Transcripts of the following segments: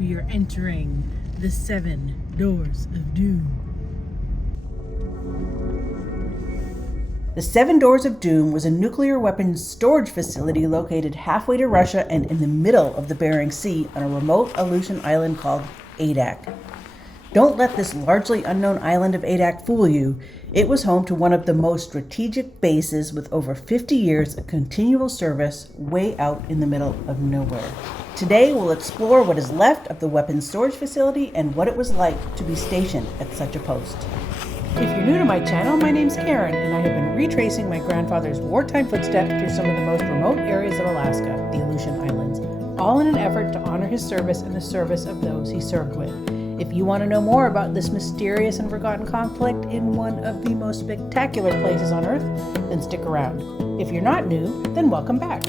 We are entering the 7 Doors of Doom. The 7 Doors of Doom was a nuclear weapons storage facility located halfway to Russia and in the middle of the Bering Sea on a remote Aleutian island called Adak. Don't let this largely unknown island of Adak fool you. It was home to one of the most strategic bases with over 50 years of continual service way out in the middle of nowhere. Today we'll explore what is left of the weapons storage facility and what it was like to be stationed at such a post. If you're new to my channel, my name's Karen, and I have been retracing my grandfather's wartime footsteps through some of the most remote areas of Alaska, the Aleutian Islands, all in an effort to honor his service and the service of those he served with. If you want to know more about this mysterious and forgotten conflict in one of the most spectacular places on Earth, then stick around. If you're not new, then welcome back.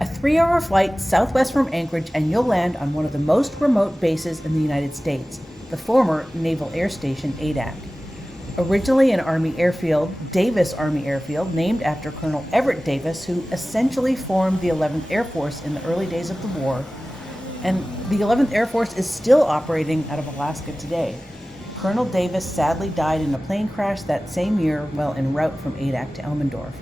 A 3-hour flight southwest from Anchorage and you'll land on one of the most remote bases in the United States, the former Naval Air Station Adak. Originally an Army airfield, Davis Army Airfield, named after Colonel Everett Davis, who essentially formed the 11th Air Force in the early days of the war, and the 11th Air Force is still operating out of Alaska today. Colonel Davis sadly died in a plane crash that same year while en route from Adak to Elmendorf.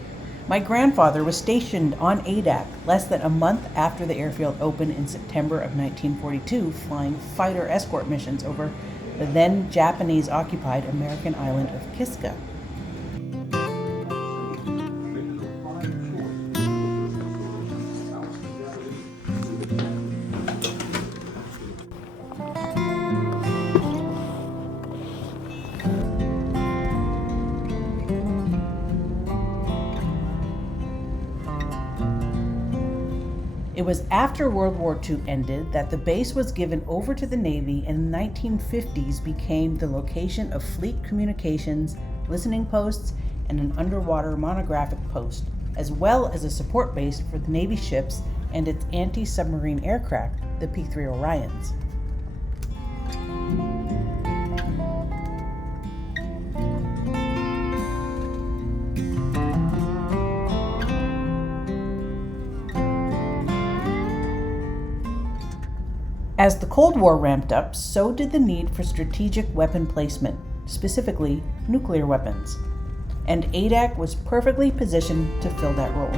My grandfather was stationed on Adak less than a month after the airfield opened in September of 1942, flying fighter escort missions over the then Japanese-occupied American island of Kiska. It was after World War II ended that the base was given over to the Navy and in the 1950s became the location of fleet communications, listening posts, and an underwater monographic post, as well as a support base for the Navy ships and its anti-submarine aircraft, the P-3 Orions. As the Cold War ramped up, so did the need for strategic weapon placement, specifically nuclear weapons. And Adak was perfectly positioned to fill that role.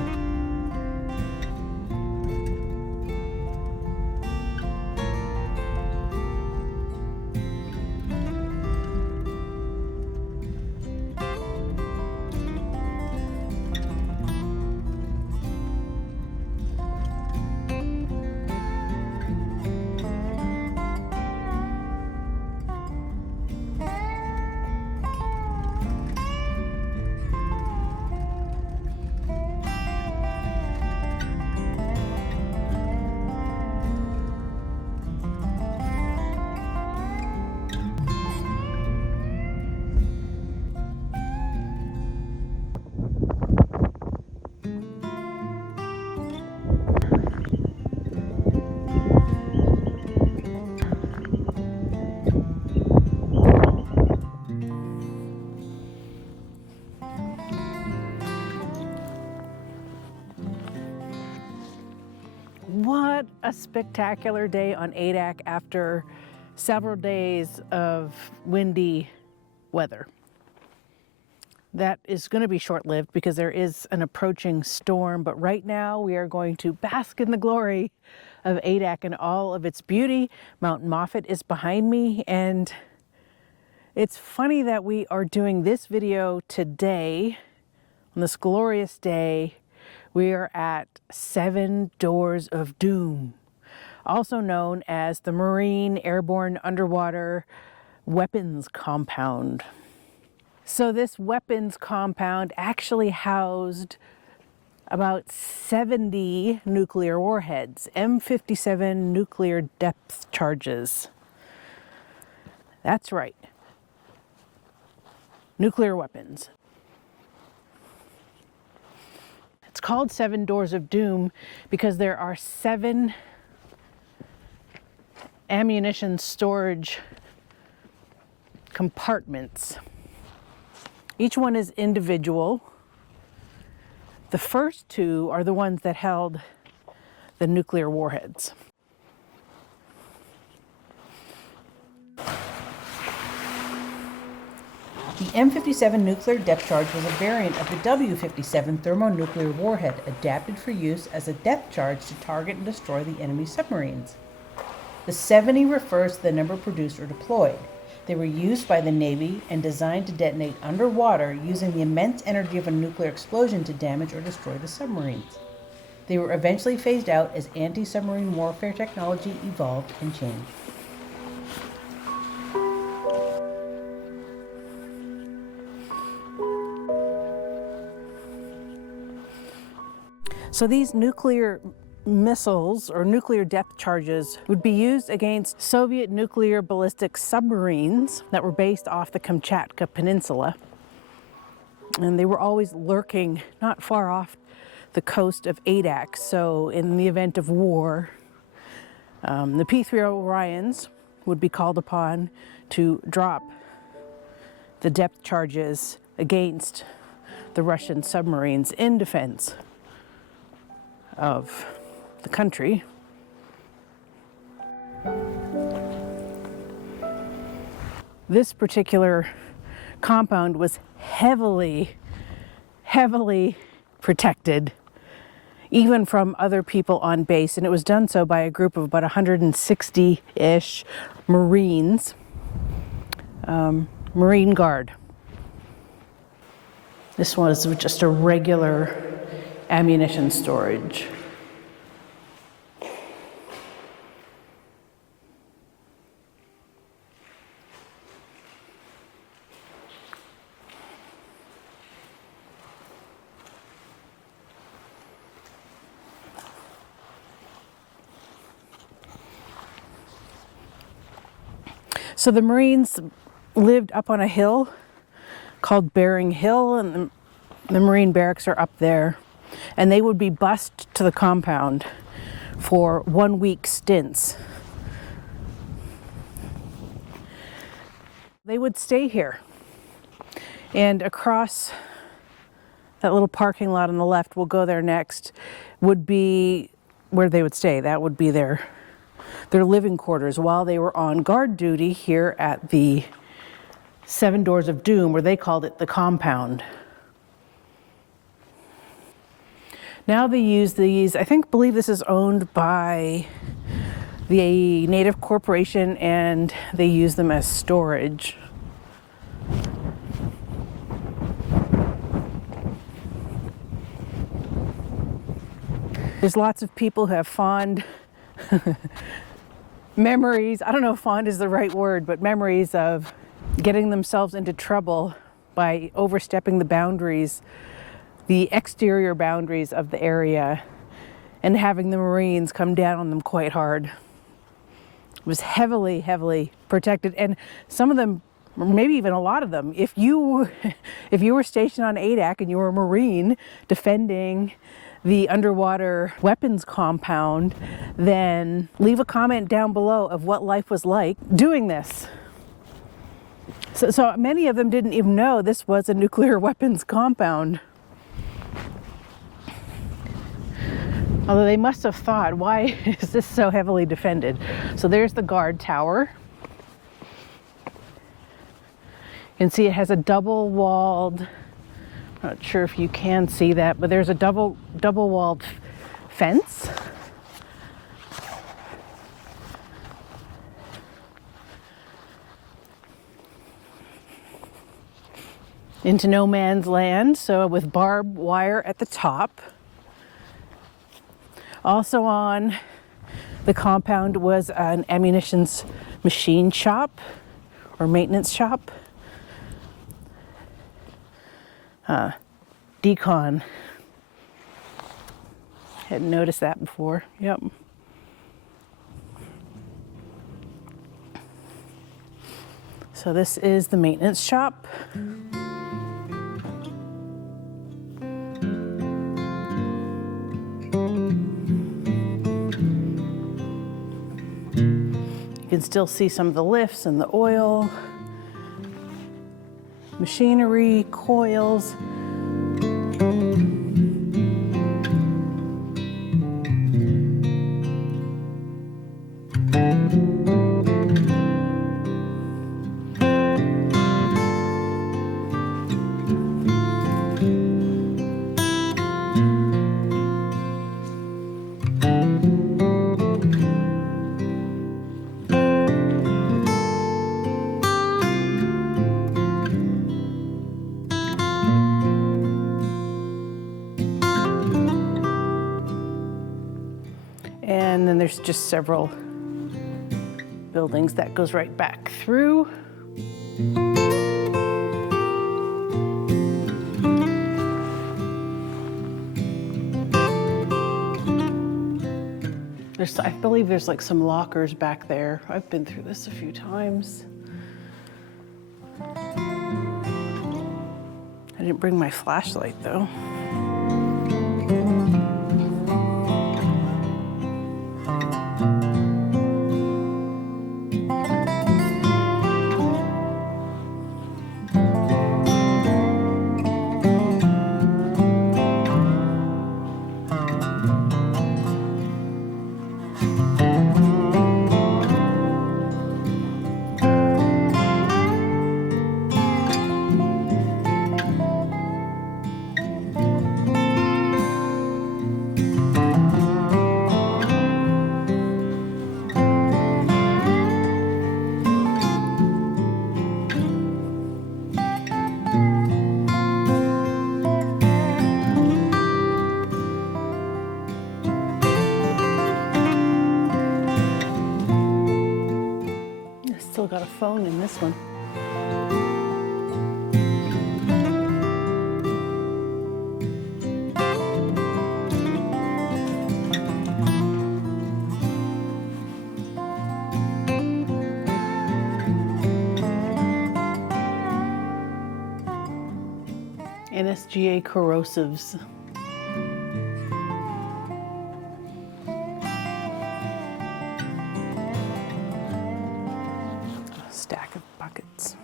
What a spectacular day on Adak after several days of windy weather. That is going to be short-lived because there is an approaching storm, but right now we are going to bask in the glory of Adak and all of its beauty. Mount Moffett is behind me, and it's funny that we are doing this video today on this glorious day. We are at 7 Doors of Doom, also known as the Marine Airborne Underwater Weapons Compound. So this weapons compound actually housed about 70 nuclear warheads, M57 nuclear depth charges. That's right. Nuclear weapons. It's called 7 Doors of Doom because there are 7 ammunition storage compartments. Each one is individual. The first 2 are the ones that held the nuclear warheads. The M57 nuclear depth charge was a variant of the W57 thermonuclear warhead, adapted for use as a depth charge to target and destroy the enemy submarines. The 70 refers to the number produced or deployed. They were used by the Navy and designed to detonate underwater using the immense energy of a nuclear explosion to damage or destroy the submarines. They were eventually phased out as anti-submarine warfare technology evolved and changed. So these nuclear missiles or nuclear depth charges would be used against Soviet nuclear ballistic submarines that were based off the Kamchatka Peninsula. And they were always lurking not far off the coast of Adak. So in the event of war, the P-3 Orions would be called upon to drop the depth charges against the Russian submarines in defense of the country. This particular compound was heavily protected, even from other people on base, and it was done so by a group of about 160-ish Marines, Marine Guard. This was just a regular ammunition storage. So the Marines lived up on a hill called Bering Hill, and the Marine barracks are up there. And they would be bused to the compound for 1-week stints. They would stay here. And across that little parking lot on the left, we'll go there next, would be where they would stay. That would be their living quarters while they were on guard duty here at the 7 Doors of Doom, where they called it the compound. Now they use these, believe this is owned by the Native Corporation, and they use them as storage. There's lots of people who have fond memories, I don't know if fond is the right word, but memories of getting themselves into trouble by overstepping the boundaries, the exterior boundaries of the area, and having the Marines come down on them quite hard. It was heavily protected, and some of them, maybe even a lot of them, if you were stationed on Adak and you were a Marine defending the underwater weapons compound, then leave a comment down below of what life was like doing this. So many of them didn't even know this was a nuclear weapons compound. Although they must have thought, why is this so heavily defended? So there's the guard tower. You can see it has a double-walled, I'm not sure if you can see that, but there's a double-walled fence. Into no man's land, so with barbed wire at the top. Also on the compound was an ammunitions machine shop or maintenance shop. decon. Hadn't noticed that before. Yep. So this is the maintenance shop. You can still see some of the lifts and the oil, machinery, coils. And then there's just several buildings that goes right back through. I believe there's like some lockers back there. I've been through this a few times. I didn't bring my flashlight though. Still got a phone in this one. NSGA corrosives. Stack of buckets.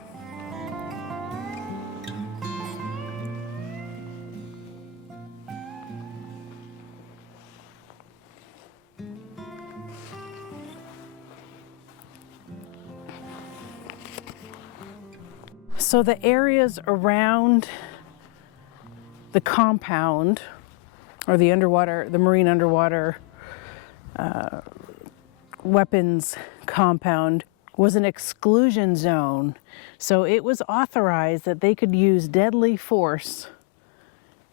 So the areas around the compound, or the marine underwater weapons compound, was an exclusion zone. So it was authorized that they could use deadly force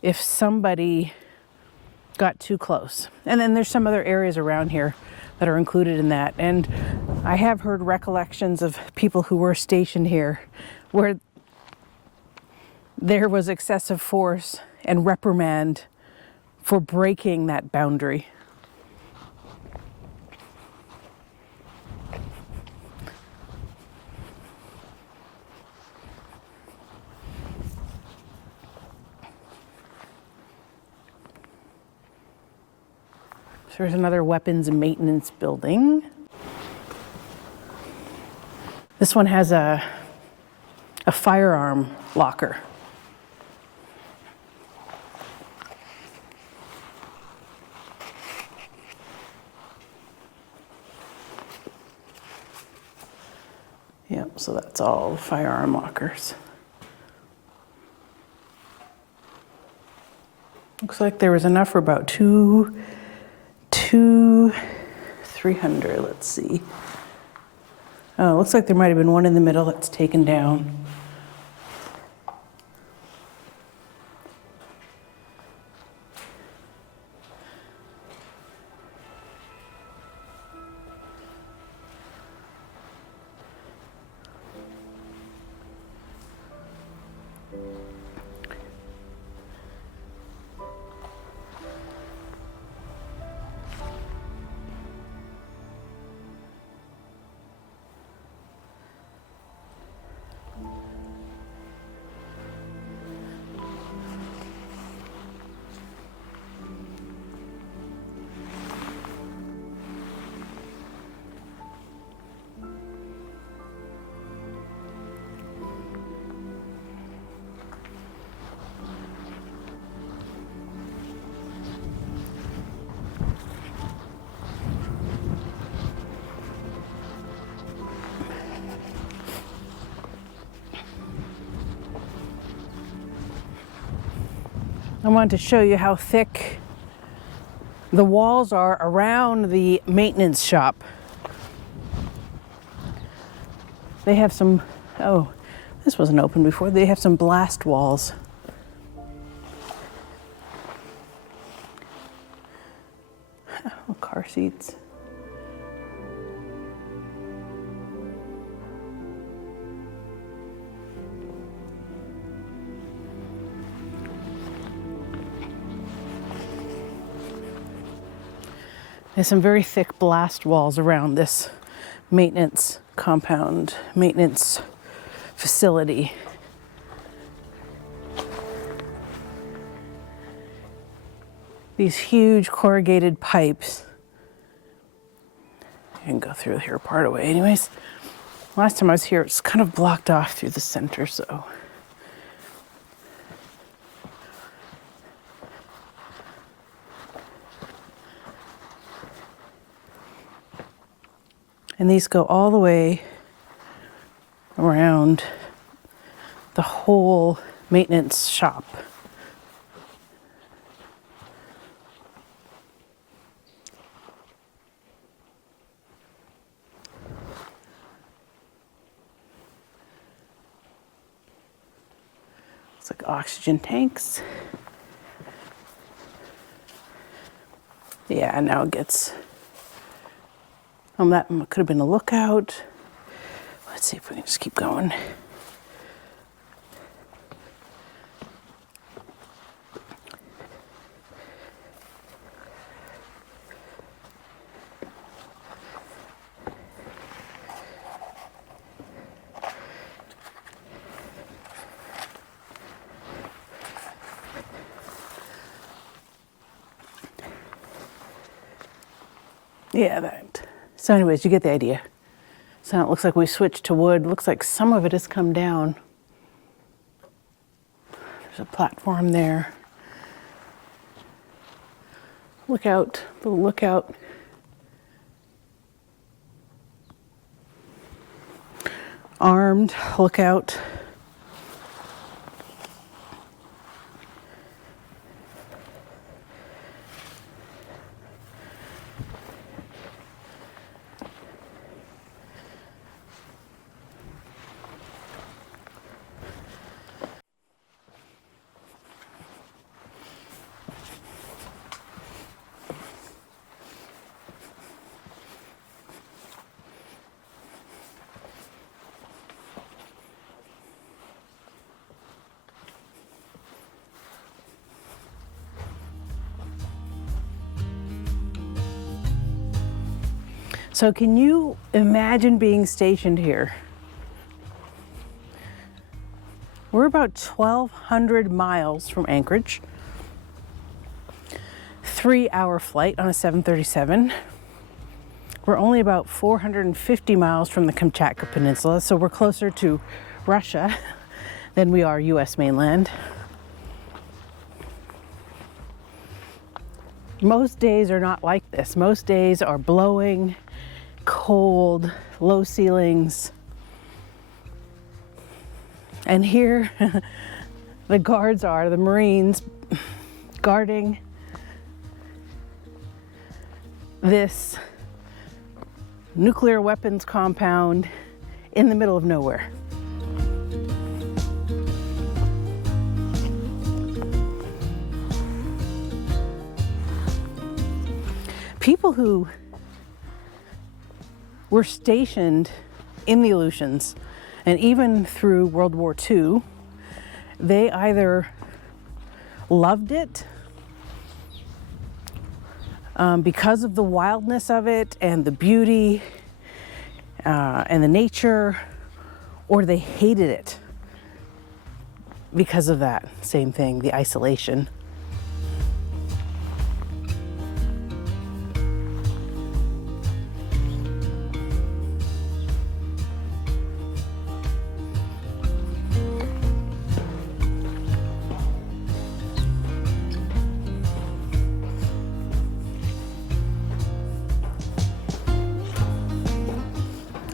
if somebody got too close. And then there's some other areas around here that are included in that. And I have heard recollections of people who were stationed here where there was excessive force and reprimand for breaking that boundary. So there's another weapons and maintenance building. This one has a firearm locker. Yep, so that's all firearm lockers. Looks like there was enough for about 300, let's see. Oh, looks like there might have been one in the middle that's taken down. I wanted to show you how thick the walls are around the maintenance shop. They have some, oh, this wasn't open before. They have some blast walls. Oh, car seats. There's some very thick blast walls around this maintenance compound, maintenance facility. These huge corrugated pipes. I can go through here part of the way. Anyways, last time I was here, it's kind of blocked off through the center, so. And these go all the way around the whole maintenance shop. It's like oxygen tanks. Yeah, now it gets. That could have been a lookout. Let's see if we can just keep going. Yeah, that. So anyways, you get the idea. So now it looks like we switched to wood. Looks like some of it has come down. There's a platform there. Lookout, little lookout. Armed lookout. So can you imagine being stationed here? We're about 1,200 miles from Anchorage. 3-hour flight on a 737. We're only about 450 miles from the Kamchatka Peninsula, so we're closer to Russia than we are US mainland. Most days are not like this. Most days are blowing, cold, low ceilings. And here the guards are, the Marines, guarding this nuclear weapons compound in the middle of nowhere. People who were stationed in the Aleutians, and even through World War II, they either loved it because of the wildness of it and the beauty and the nature, or they hated it because of that same thing, the isolation.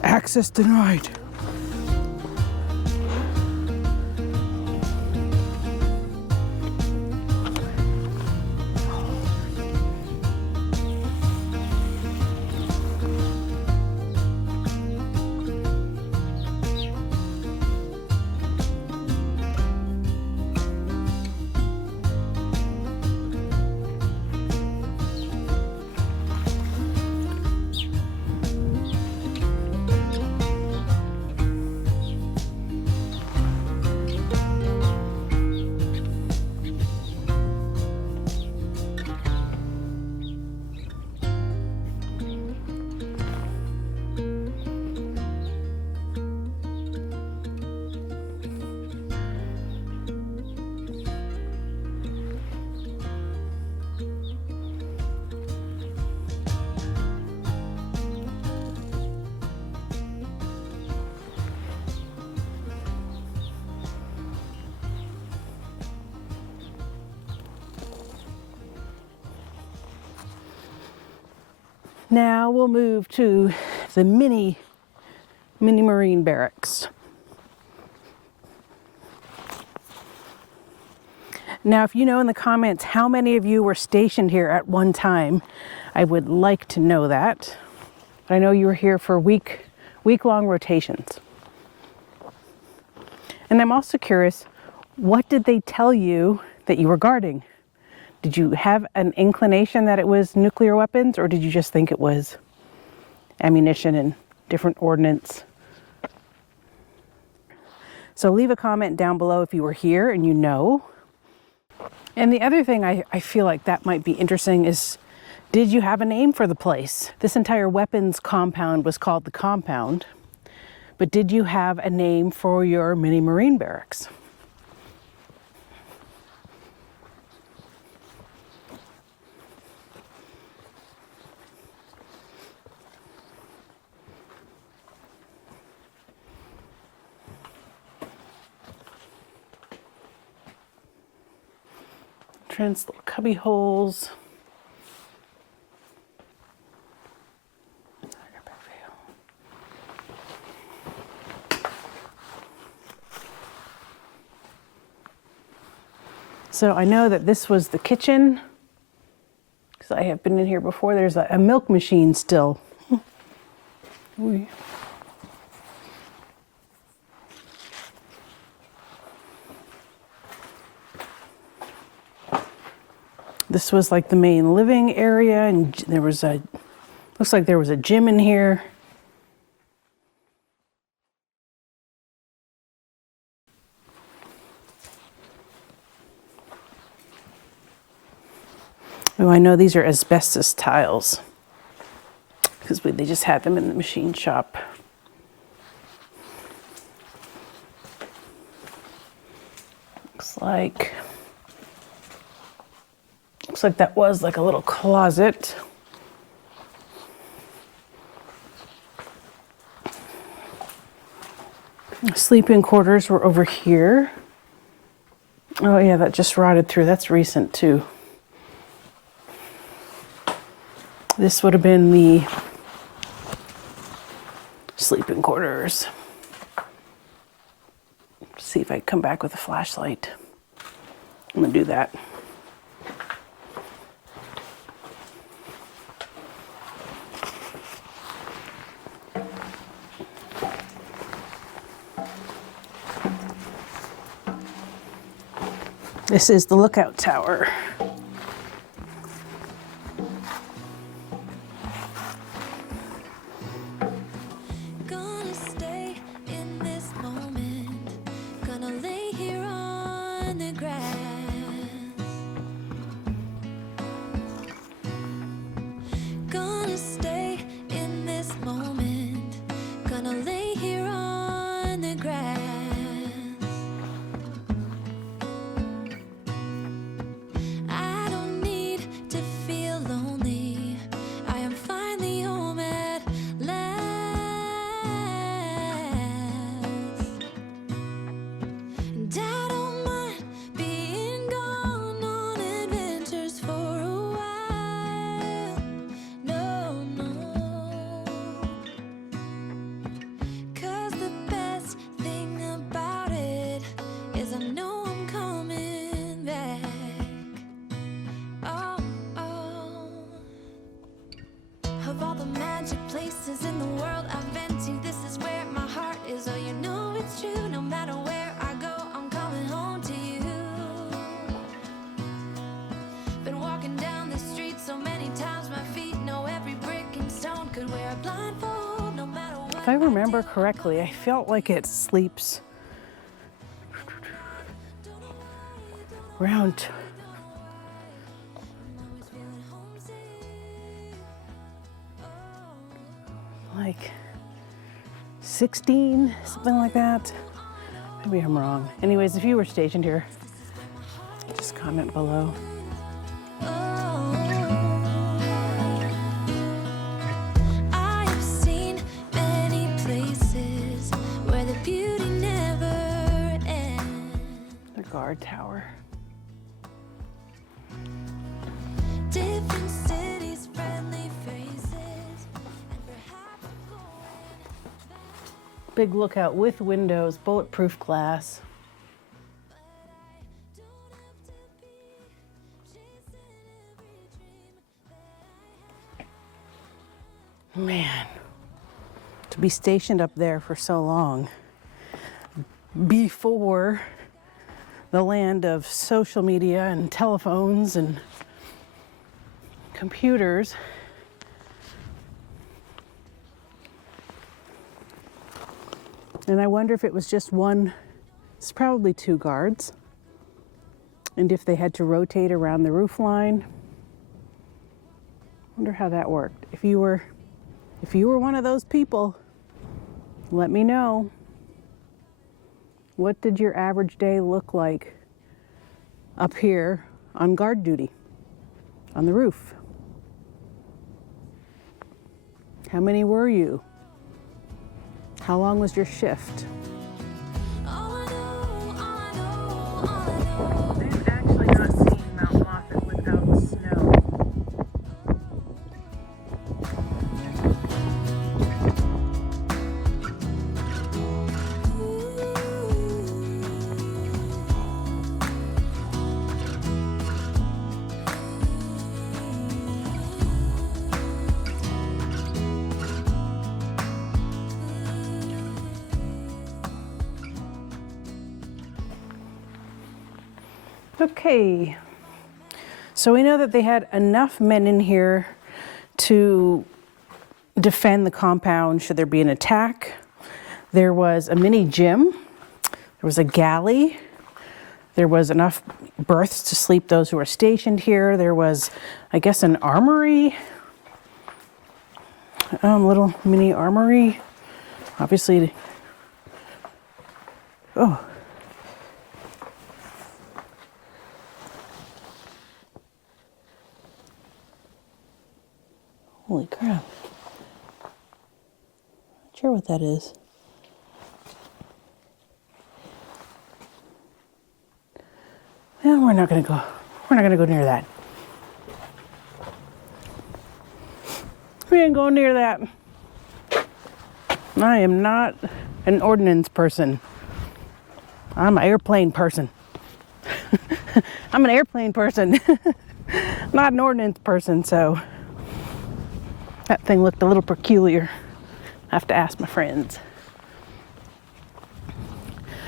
Access denied. Now we'll move to the mini Marine barracks. Now, if you know in the comments how many of you were stationed here at one time, I would like to know that. I know you were here for week-long rotations. And I'm also curious, what did they tell you that you were guarding? Did you have an inclination that it was nuclear weapons, or did you just think it was ammunition and different ordnance? So leave a comment down below if you were here and you know. And the other thing I feel like that might be interesting is, did you have a name for the place? This entire weapons compound was called the compound, but did you have a name for your mini Marine barracks? Little cubby holes. So I know that this was the kitchen, because I have been in here before. There's a milk machine still. This was like the main living area, and there was looks like there was a gym in here. Oh, I know these are asbestos tiles, because they just had them in the machine shop. Looks like that was like a little closet. Sleeping quarters were over here. Oh yeah, that just rotted through. That's recent too. This would have been the sleeping quarters. See if I can come back with a flashlight. I'm gonna do that. This is the lookout tower. Gonna stay in this moment. Gonna lay here on the grass. Gonna stay in this moment. Gonna lay here on the grass. I don't need to feel lonely. I am finally home at last. And I don't mind being gone on adventures for a while. No, no. 'Cause the best thing about it is I know I'm coming back. Oh, oh. Of all the magic places in the world I've been to, this is where my heart is. Oh, you know it's true. No matter where I go, I'm coming home to you. Been walking down the street so many times, my feet know every brick and stone. Could wear a blindfold no matter what. If I remember correctly, I felt like it sleeps around like 16, something like that. Maybe I'm wrong. Anyways, if you were stationed here, just comment below. I have seen many places where the beauty never ends. The guard tower. Different cities, friendly faces. Big lookout with windows, bulletproof glass. Man, to be stationed up there for so long before the land of social media and telephones and computers. And I wonder if it was just one, it's probably 2 guards. And if they had to rotate around the roof line. Wonder how that worked. If you were one of those people, let me know. What did your average day look like up here on guard duty on the roof? How many were you? How long was your shift? I've actually not seen Mount Moffat without snow. Okay, so we know that they had enough men in here to defend the compound should there be an attack. There was a mini gym, there was a galley, there was enough berths to sleep those who were stationed here. There was, I guess, an armory, little mini armory, obviously. Oh. Holy crap. Not sure what that is. Well, we're not gonna go near that. We ain't going near that. I am not an ordnance person. I'm an airplane person. I'm an airplane person, not an ordnance person, so that thing looked a little peculiar. I have to ask my friends.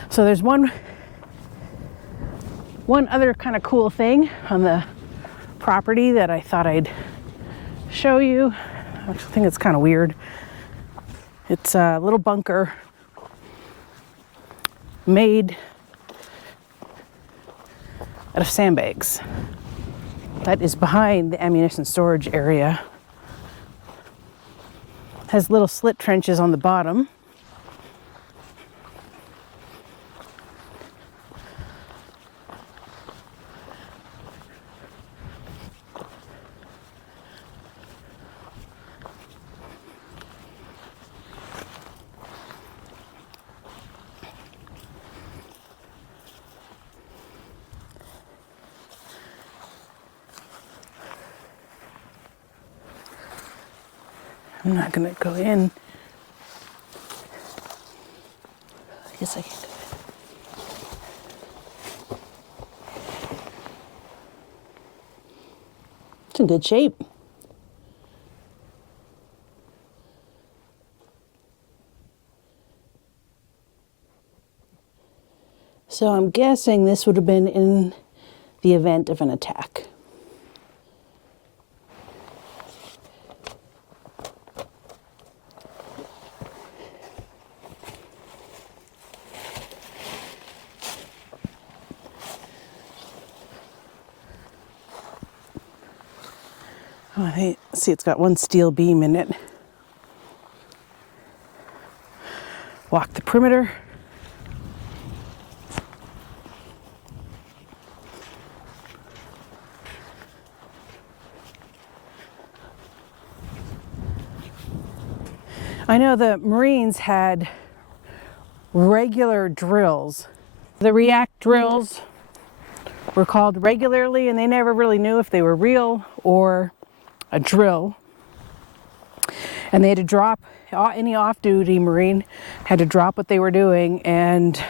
So there's one other kind of cool thing on the property that I thought I'd show you. I think it's kind of weird. It's a little bunker made out of sandbags that is behind the ammunition storage area. Has little slit trenches on the bottom. I'm not gonna go in. I guess I can go in. It's in good shape. So I'm guessing this would have been in the event of an attack. Oh, see, it's got one steel beam in it. Walk the perimeter. I know the Marines had regular drills. The react drills were called regularly, and they never really knew if they were real or a drill. And they had to drop any off-duty Marine had to drop what they were doing and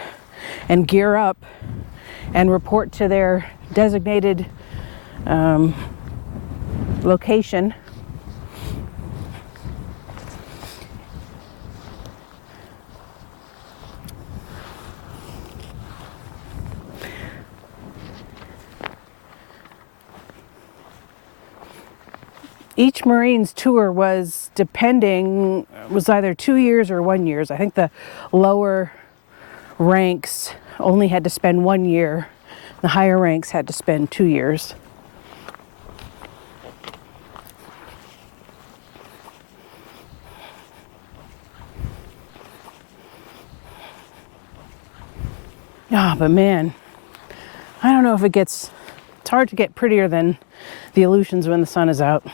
gear up and report to their designated location. Each Marine's tour was either 2 years or 1 year. I think the lower ranks only had to spend 1 year. The higher ranks had to spend 2 years. Ah, but man, I don't know if it's hard to get prettier than the Aleutians when the sun is out.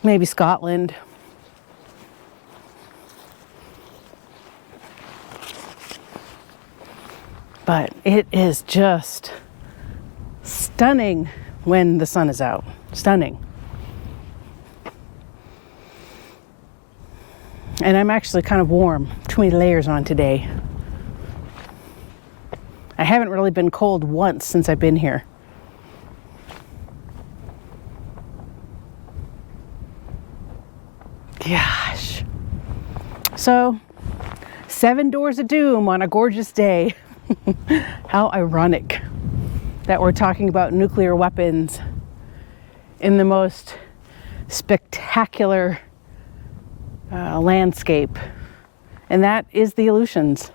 Maybe Scotland. But it is just stunning when the sun is out. Stunning. And I'm actually kind of warm. Too many layers on today. I haven't really been cold once since I've been here. Gosh. So, 7 doors of doom on a gorgeous day. How ironic that we're talking about nuclear weapons in the most spectacular landscape. And that is the Aleutians.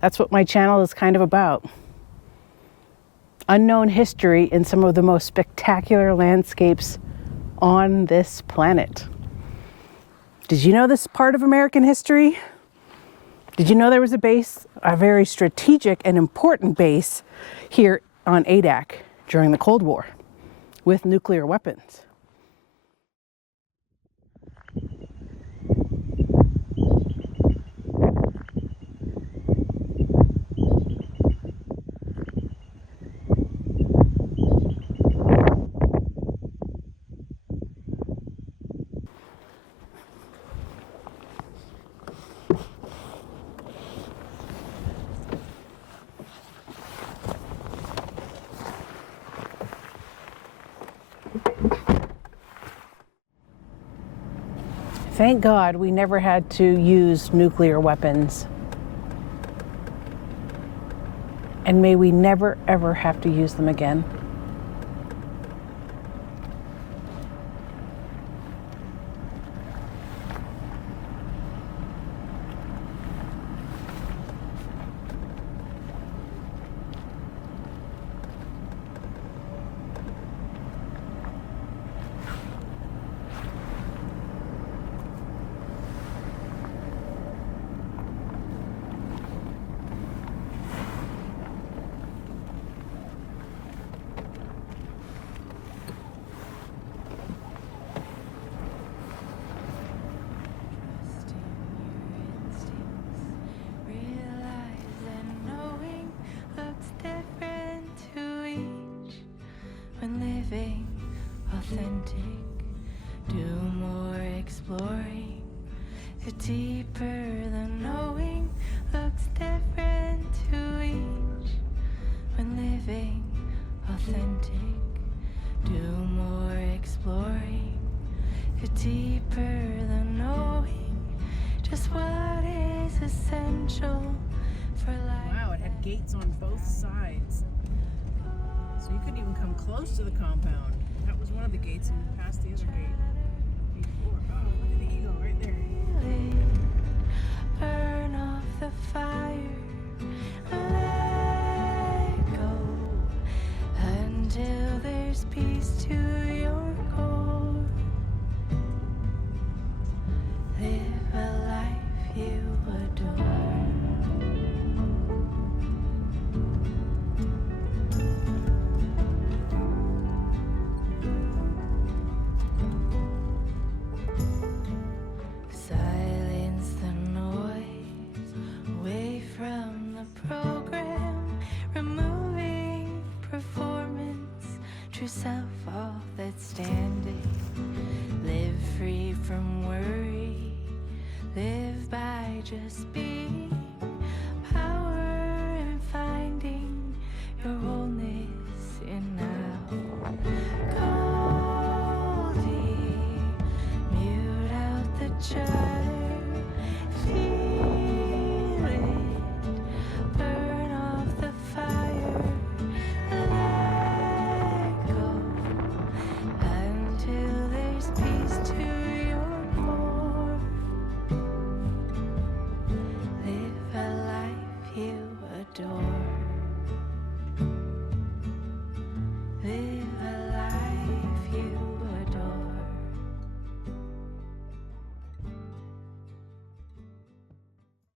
That's what my channel is kind of about. Unknown history in some of the most spectacular landscapes on this planet. Did you know this part of American history? Did you know there was a base, a very strategic and important base here on Adak during the Cold War with nuclear weapons? Thank God we never had to use nuclear weapons. And may we never ever have to use them again. Authentic, do more exploring. It's deeper than knowing, looks different to each. When living authentic, do more exploring. It's deeper than knowing just what is essential for life. Wow, it had gates on both sides. So you couldn't even come close to the compound. That was one of the gates and we passed the other gate before. Oh, look at the eagle right there. Burn off the fire, let go until there's peace to your core. Live a life you adore. Silence the noise away from the program, removing performance, true self, all that's standing. Live free from worry. Live by just being.